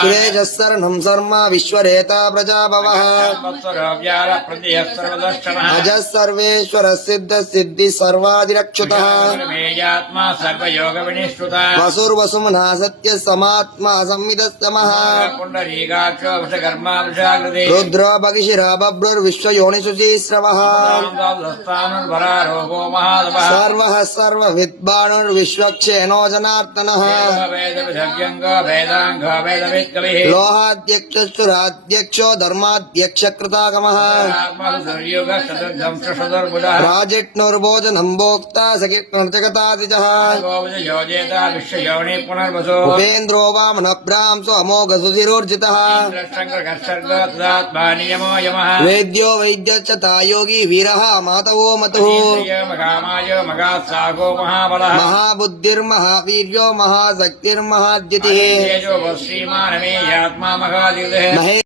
सुरेशरणं शर्म विश्वरेता प्रजाभवः अजः सर्वेश्वर सिद्ध सिद्धि सर्वादिरक्षुतः वसुर्वसुमना सत्य समात्मा संविदस्तमः रुद्र भगिशिरा बभ्रुर्विश्वयोनिषु श्रवः सर्वः सर्वविद्वानुर्विश्वक्षेणो जनार्दनः लोहाध्यक्षुराध्यक्षो धर्माध्यक्ष कृतागमः राजिष्णुर्भोजनं भोक्ता सखिर्जगतादिजः उपेन्द्रो वामन भ्रांसो अमोघ सुधिरोर्जितः वेद्यो वैद्यश्च योगी वीरः मातवो मतुः महाबुद्धिर्महावीर्यो महाशक्तिर्महाद्युतिः